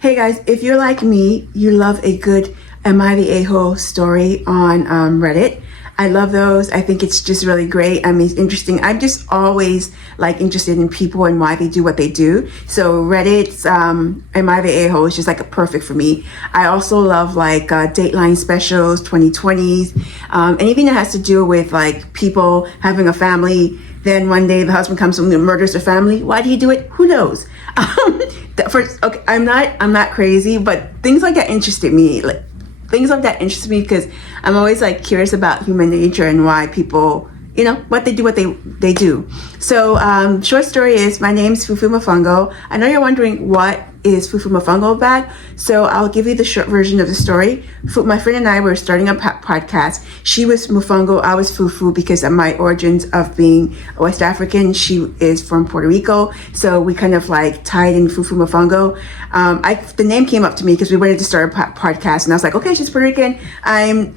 Hey guys, if you're like me, you love a good Am I the A-hole story on Reddit. I love those. I think it's just really great. I mean, it's interesting. I'm just always like interested in people and why they do what they do. So Reddit's Am I the A-hole is just like a perfect for me. I also love like Dateline specials, 2020s, anything that has to do with like people having a family. Then one day the husband comes home and murders the family. Why did he do it? Who knows? Okay, I'm not crazy, but things like that interested me. Like things like that interest me because I'm always like curious about human nature and why people, what they do. So short story is, my name's Fufu Mofongo. I know you're wondering what is Fufu Mofongo about, so I'll give you the short version of the story. My friend and I were starting a podcast. She was Mofongo, I was Fufu because of my origins of being West African. She is from Puerto Rico, so we kind of like tied in Fufu Mofongo. The name came up to me because we wanted to start a podcast, and I was like, okay, she's Puerto Rican, I'm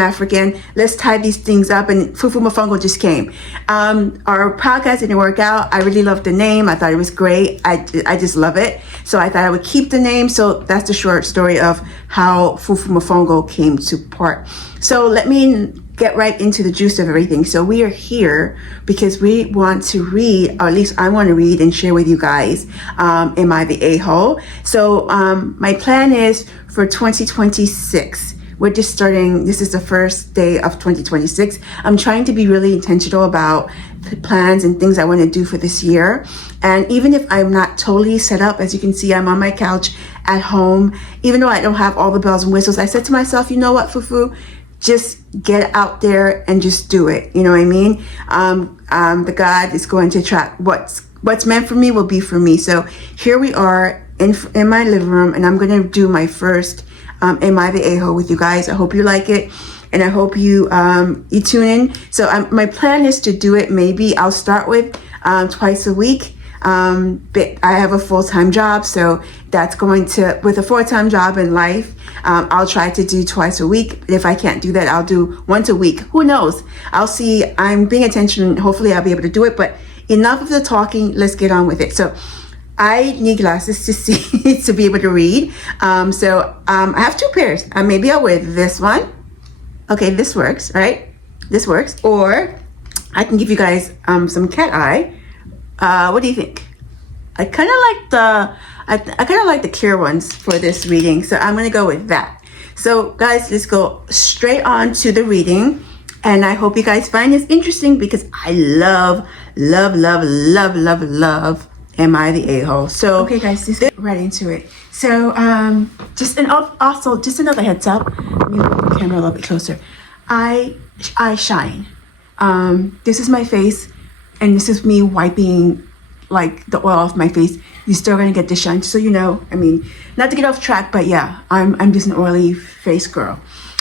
African, let's tie these things up, and Fufu Mofongo just came. Our podcast didn't work out. I really loved the name. I thought it was great. I just love it. So I thought I would keep the name. So that's the short story of how Fufu Mofongo came to part. So let me get right into the juice of everything. So we are here because we want to read, or at least I want to read and share with you guys, Am I the A-hole? So my plan is for 2026. We're just starting, this is the first day of 2026. I'm trying to be really intentional about the plans and things I want to do for this year. And even if I'm not totally set up, as you can see, I'm on my couch at home. Even though I don't have all the bells and whistles, I said to myself, you know what, Fufu? Just get out there and just do it. You know what I mean? The God is going to attract what's meant for me will be for me. So here we are in my living room, and I'm going to do my first Am I the A-hole with you guys. I hope you like it, and I hope you tune in. So my plan is to do it. Maybe I'll start with twice a week. But I have a full-time job, so that's going to, with a full-time job in life, I'll try to do twice a week. If I can't do that, I'll do once a week. Who knows? I'll see. I'm paying attention. Hopefully I'll be able to do it, but enough of the talking. Let's get on with it. So I need glasses to see, to be able to read. So I have two pairs. Maybe I'll wear this one. Okay, this works, right? This works. Or I can give you guys some cat eye. What do you think? I kind of like the clear ones for this reading, so I'm gonna go with that. So guys, let's go straight on to the reading, and I hope you guys find this interesting because I love Am I the A-hole? So okay guys, let's get right into it. So just another heads up. Let me move the camera a little bit closer. I shine. This is my face, and this is me wiping like the oil off my face. You're still gonna get the shine, so you know. I mean, not to get off track, but yeah, I'm just an oily face girl.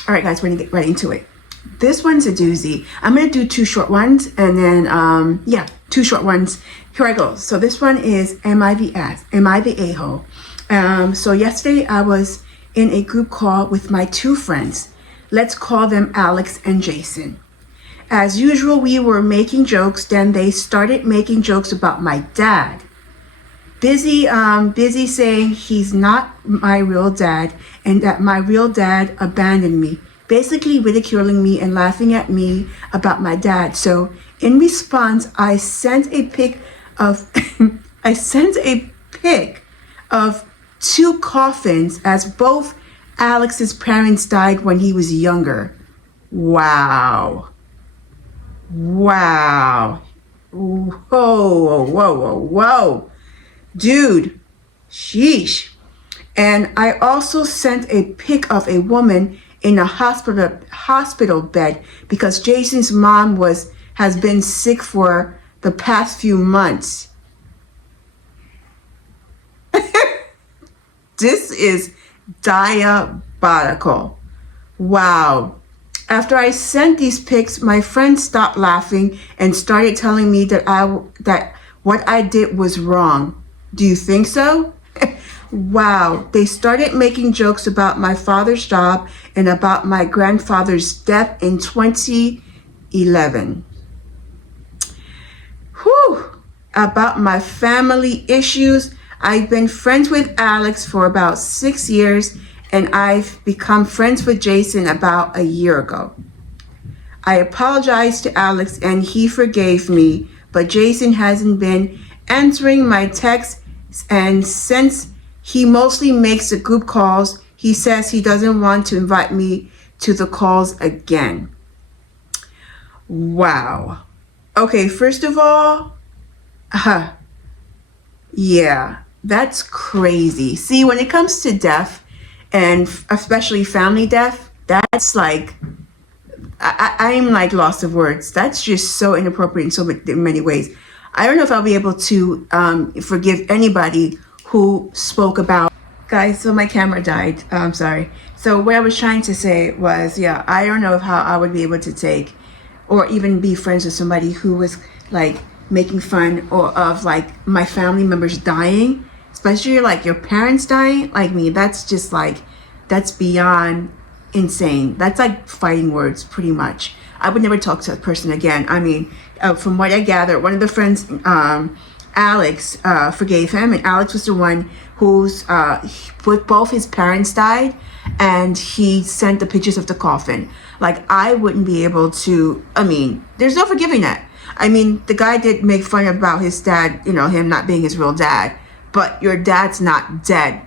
All right, guys, we're gonna get right into it. This one's a doozy. I'm gonna do two short ones, and then two short ones. Here I go. So this one is Am I the A-hole? So yesterday I was in a group call with my two friends. Let's call them Alex and Jason. As usual, we were making jokes. Then they started making jokes about my dad. Busy saying he's not my real dad and that my real dad abandoned me. Basically ridiculing me and laughing at me about my dad. So in response, I sent a pic of two coffins as both Alex's parents died when he was younger. Wow. Whoa. Dude. Sheesh. And I also sent a pic of a woman in a hospital bed because Jason's mom has been sick for the past few months. This is diabolical. Wow. After I sent these pics, my friend stopped laughing and started telling me that what I did was wrong. Do you think so? Wow. They started making jokes about my father's job and about my grandfather's death in 2011. About my family issues. I've been friends with Alex for about 6 years, and I've become friends with Jason about a year ago. I apologized to Alex and he forgave me, but Jason hasn't been answering my texts, and since he mostly makes the group calls, he says he doesn't want to invite me to the calls again. Wow. Okay, first of all, yeah, that's crazy. See, when it comes to death, and especially family death, that's like, I'm like lost of words. That's just so inappropriate in so many ways. I don't know if I'll be able to forgive anybody who spoke about. Guys, so my camera died. I'm sorry. So what I was trying to say was, yeah, I don't know how I would be able to take or even be friends with somebody who was like making fun or of like my family members dying, especially like your parents dying. Like me, that's just like, that's beyond insane. That's like fighting words, pretty much. I would never talk to a person again. I mean, from what I gather, one of the friends, Alex, forgave him, and Alex was the one who's both his parents died, and he sent the pictures of the coffin. Like, I wouldn't be able to. I mean, there's no forgiving that. I mean, the guy did make fun about his dad, you know, him not being his real dad, but your dad's not dead.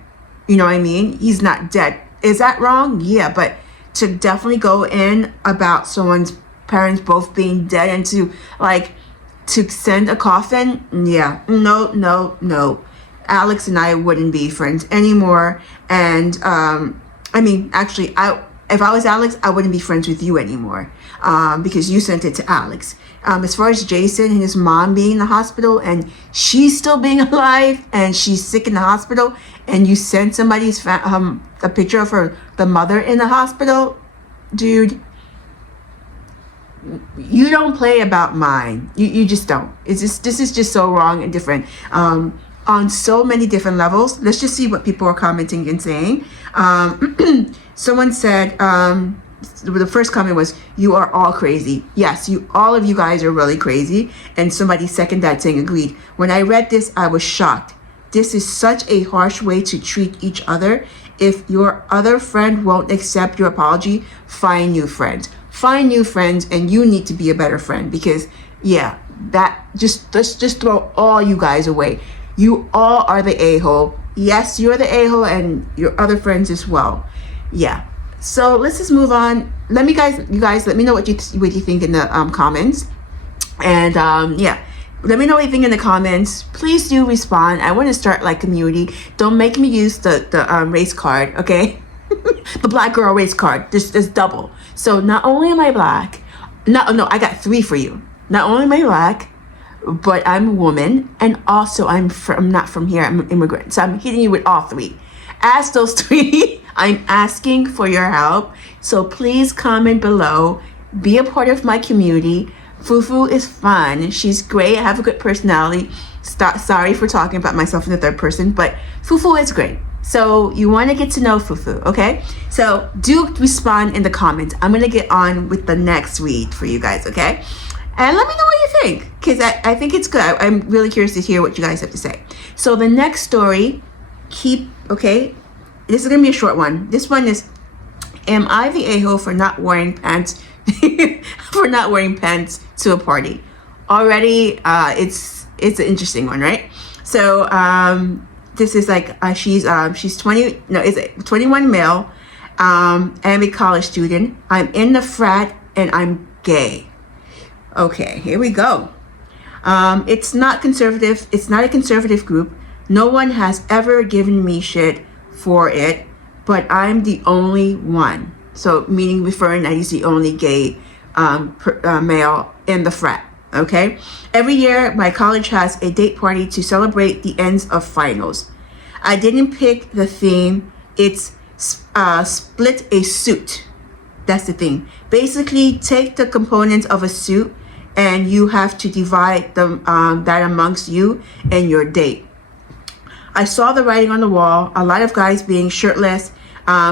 You know what I mean? He's not dead. Is that wrong? Yeah, but to definitely go in about someone's parents both being dead and to like to send a coffin, yeah, no. Alex and I wouldn't be friends anymore. And I mean, actually, if I was Alex, I wouldn't be friends with you anymore, because you sent it to Alex. As far as Jason and his mom being in the hospital and she's still being alive and she's sick in the hospital, and you sent somebody's a picture of her, the mother in the hospital, dude, you don't play about mine. You just don't. It's just, this is just so wrong and different. On so many different levels. Let's just see what people are commenting and saying. Someone said, the first comment was, "You are all crazy." Yes, all of you guys are really crazy. And somebody second that saying, "Agreed." When I read this, I was shocked. This is such a harsh way to treat each other. If your other friend won't accept your apology, find new friends. Find new friends, and you need to be a better friend, because yeah, let's just throw all you guys away. You all are the a-hole. Yes, you're the a-hole, and your other friends as well. Yeah. So let's just move on. You guys, let me know what you think in the comments, and yeah, let me know what you think in the comments. Please do respond. I want to start like community. Don't make me use the race card, okay? The black girl race card. There's double. So not only am I black, no, I got 3 for you. Not only am I black, but I'm a woman, and also I'm not from here. I'm an immigrant. So I'm hitting you with all 3. As those 3, I'm asking for your help. So please comment below. Be a part of my community. Fufu is fun. She's great. I have a good personality. Sorry for talking about myself in the third person, but Fufu is great. So you want to get to know Fufu, okay? So do respond in the comments. I'm going to get on with the next read for you guys, okay? And let me know what you think, because I think it's good. I'm really curious to hear what you guys have to say. So the next story, okay? This is going to be a short one. This one is, am I the a-hole for not wearing pants to a party? Already, it's an interesting one, right? So this is like she's 21 male. I'm a college student. I'm in the frat and I'm gay. Okay, here we go. It's not conservative. It's not a conservative group. No one has ever given me shit for it, but I'm the only one. So meaning referring that he's the only gay male in the frat. Okay. Every year, my college has a date party to celebrate the ends of finals. I didn't pick the theme. It's split a suit. That's the thing. Basically, take the components of a suit, and you have to divide them that amongst you and your date. I saw the writing on the wall. A lot of guys being shirtless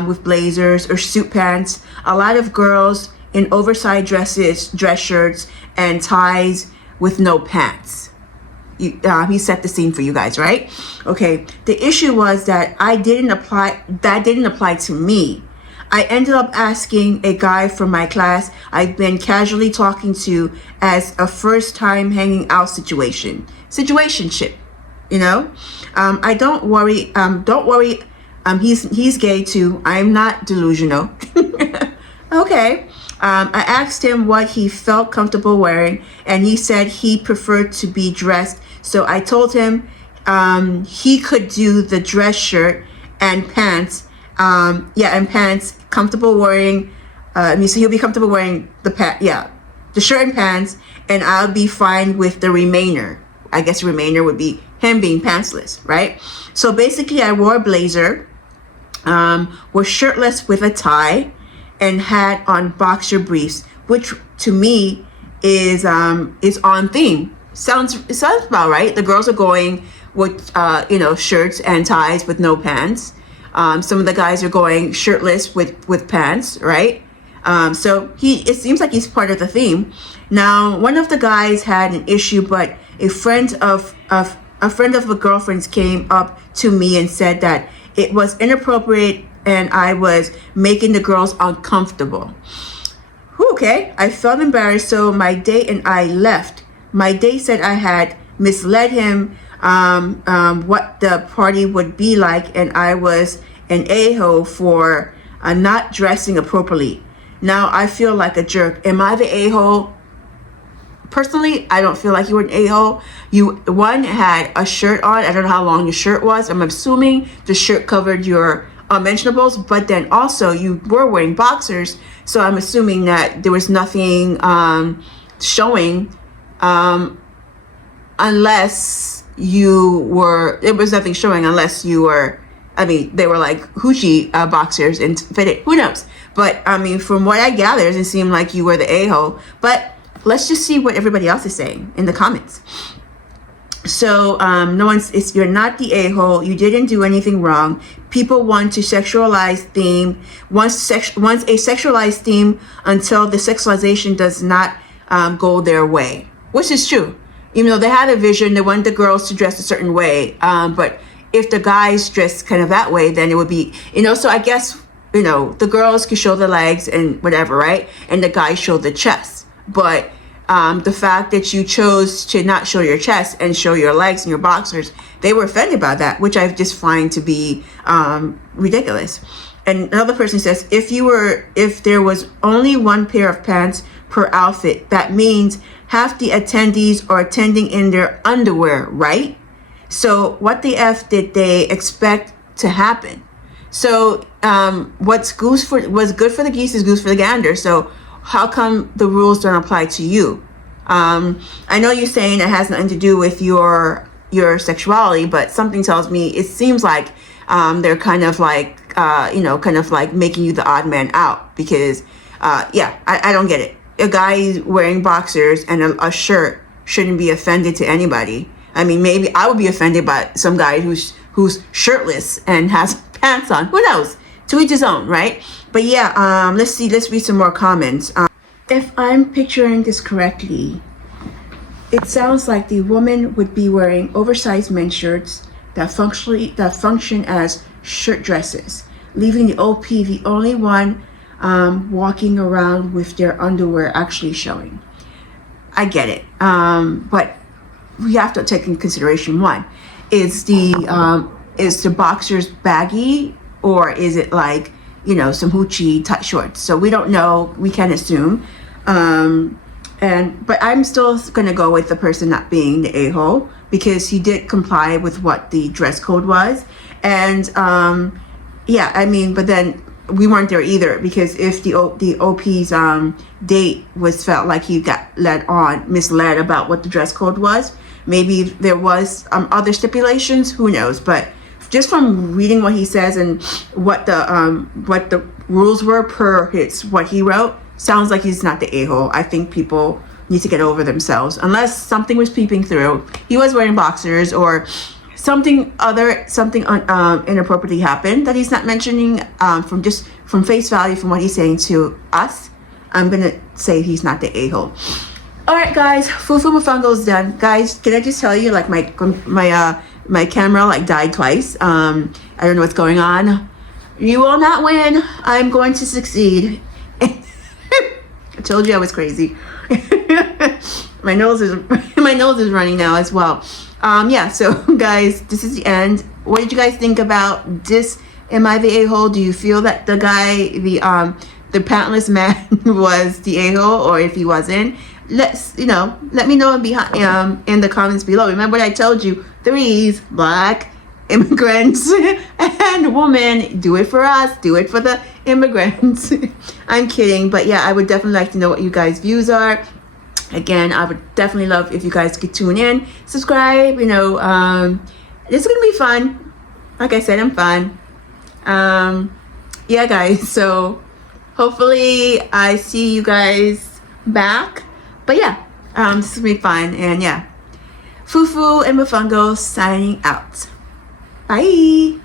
with blazers or suit pants. A lot of girls in oversized dresses, dress shirts, and ties with no pants. he set the scene for you guys, right? Okay. The issue was that didn't apply to me. I ended up asking a guy from my class I've been casually talking to as a first time hanging out situationship, you know. I don't worry. Don't worry. He's gay too. I'm not delusional. Okay. I asked him what he felt comfortable wearing, and he said he preferred to be dressed. So I told him he could do the dress shirt and pants. And pants, comfortable wearing. So he'll be comfortable wearing the shirt and pants, and I'll be fine with the remainder. I guess the remainder would be him being pantsless, right? So basically, I wore a blazer, was shirtless with a tie, and had on boxer briefs, which to me is on theme. Sounds about right. The girls are going with shirts and ties with no pants. Some of the guys are going shirtless with pants, right? So it seems like he's part of the theme. Now, one of the guys had an issue, but a friend of a girlfriend's came up to me and said that it was inappropriate and I was making the girls uncomfortable. Okay, I felt embarrassed, so my date and I left. My date said I had misled him what the party would be like, and I was an a-hole for not dressing appropriately. Now I feel like a jerk. Am I the a-hole? Personally, I don't feel like you were an a-hole. You had a shirt on. I don't know how long your shirt was. I'm assuming the shirt covered your unmentionables, but then also you were wearing boxers, so I'm assuming that there was nothing showing, unless you were. There was nothing showing unless you were. I mean, they were like hoochie boxers and fitted. Who knows? But I mean, from what I gathered, it seemed like you were the a-hole. But let's just see what everybody else is saying in the comments. So you're not the a-hole. You didn't do anything wrong. People want to sexualize theme. Once a sexualized theme until the sexualization does not go their way, which is true. Even though they had a vision, they wanted the girls to dress a certain way. But if the guys dress kind of that way, then it would be, so I guess, the girls could show the legs and whatever, right? And the guys show the chest. But the fact that you chose to not show your chest and show your legs and your boxers, they were offended by that, which I just find to be ridiculous. And another person says, if there was only one pair of pants per outfit, that means half the attendees are attending in their underwear, right? So what the F did they expect to happen? So what's good for the geese is goose for the gander. So how come the rules don't apply to you? I know you're saying it has nothing to do with your sexuality, but something tells me it seems like they're kind of like making you the odd man out, because I don't get it. A guy wearing boxers and a shirt shouldn't be offended to anybody. I mean, maybe I would be offended by some guy who's shirtless and has pants on. Who knows? To each his own, right? But let's read some more comments. If I'm picturing this correctly, it sounds like the woman would be wearing oversized men's shirts that function as shirt dresses, leaving the OP the only one walking around with their underwear actually showing. I get it, but we have to take in consideration, one, is the boxers baggy, or is it like some hoochie tight shorts? So we don't know. We can assume. But I'm still gonna go with the person not being the a-hole, because he did comply with what the dress code was. And but then we weren't there either, because if the OP's date felt like he got misled about what the dress code was, maybe there was other stipulations. Who knows? But just from reading what he says and what the rules were per what he wrote, sounds like he's not the a-hole. I think people need to get over themselves, unless something was peeping through. He was wearing boxers, or something inappropriately happened that he's not mentioning. From face value, from what he's saying to us, I'm gonna say he's not the a-hole. All right, guys, Fufu Mofongo's done. Guys, can I just tell you, like my camera like died twice. I don't know what's going on. You will not win. I'm going to succeed. I told you I was crazy. my nose is running now as well. Yeah. So guys, this is the end. What did you guys think about this? Am I the a-hole? Do you feel that the guy, the pantless man, was the a-hole, or if he wasn't? Let me know in the comments below. Remember what I told you? Threes, black, immigrants, and women. Do it for us. Do it for the immigrants. I'm kidding, but yeah, I would definitely like to know what you guys' views are. Again, I would definitely love if you guys could tune in, subscribe. This is gonna be fun. Like I said, I'm fun. Yeah, guys. So hopefully I see you guys back. But yeah, this will be fun. And yeah, Fufu and Mofongo signing out. Bye.